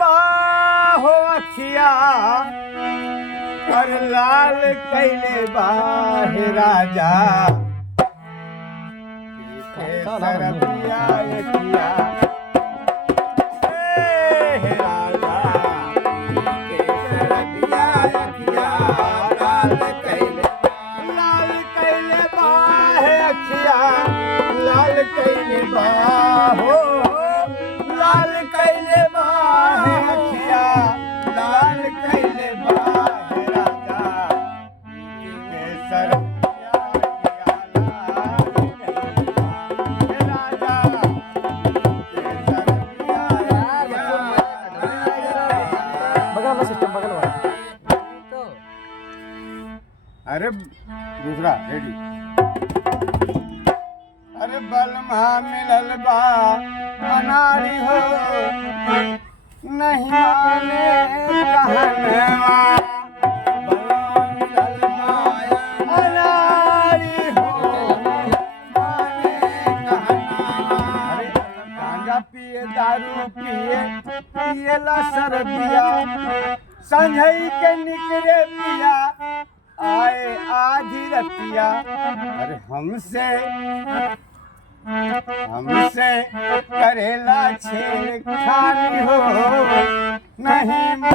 बाहो अखिया कर लाल कैले बाहे राजा सरबिया अखिया हे राजा सरबिया अखिया लाल कैले बाहे अखिया लाल कैले बाहो लाल कैले बाहे अखिया लाल कैले बाहे राजा केसर अरे दूसरा रेडी अरे बलमा मिलल बा अनाड़ी हो नहीं माने कहनवा बलमा मिलल बा अनाड़ी हो माने कहनवा अरे गांजा पिए दारू पिएला सरबिया संझई के निकरे पिया आए आधी रतिया अरे हमसे करेला छेड़खानी हो नहीं